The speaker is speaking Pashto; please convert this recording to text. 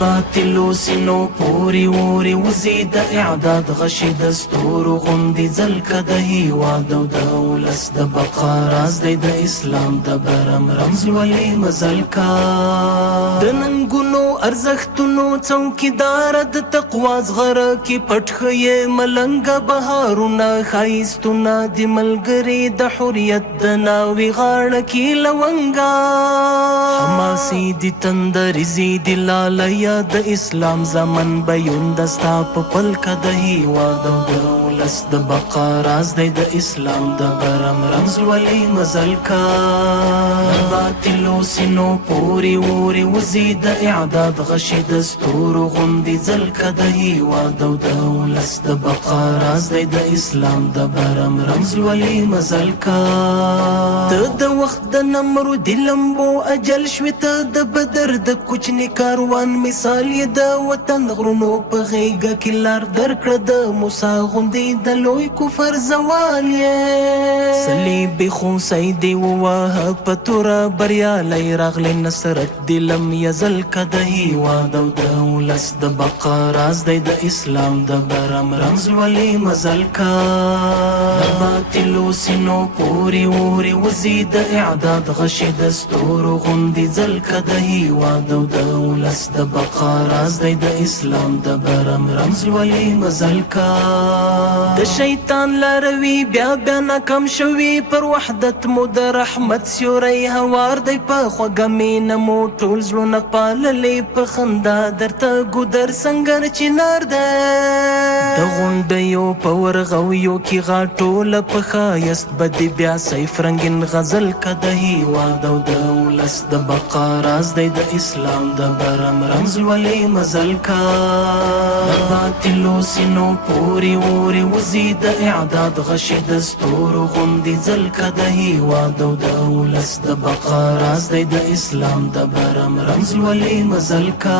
باطلو سینو پوری وری وزید اعداد غشی دستور غندی ځلکه د هیواد او د ولس د بقا راز دی د اسلام د برم رمز ولی مزلکا د ننګونو ارزښتونو څوکیدار د تقوا زغره کې پټخې ملنګ بهارونه ښایستونه د ملګري د حریت د ناوې غاړه کې لونګا حماسي د تندرزي د لالیا د اسلام زمن بیون دستا په پلکه د هیواد او د ولس د بقا راز دی د اسلام د برم رمز ولی مزلکا باطلو سینو پوری وری وزي د اعداد غشي دستور غندي ځلکه د هیواد او د ولس د بقا راز دی د اسلام د برم رمز ولی مزلکا ته د وخت د نمرو د لمبو اجل شوي ته د بدر د کوچني کاروان مثال یې د وطن غرونو په غیږه کې لار درکړه د موسی غوندې د لوی کفر زوال یې صلیبي خوسی دې ووهه په توره بریالی راغلی نصرت دې لم یزل که د هیواد او د ولس د بقا راز دی د اسلام د برم رمز ولی مزل کا باطلو سینو پوری وری وزي د اعداد غشي دستور غندي ځلکه د هیواد او د ولس د بقا راز دی د اسلام د برم رمز ولی مزل کا د شیطان لاروي بیا بیا ناکام شوي پر وحدت مو د رحمت سیوری هوار دی په خوږه مینه مو ټول زړونه پاللې په خندا درته ګودر سنګر چنار دی د غونډیو په ورغویو کې غاټوله په ښایست به دې بیا سیف رنګین غزل که د هیواد او د ولس د بقا راز دی د اسلام د برم رمز ولی مزل کا باطلو سینو پوری وری وزي د اعداد غشي دستور غندي ځلکه د هیواد او د ولس د بقا راز دی د اسلام د برم رمز ولی مزل کا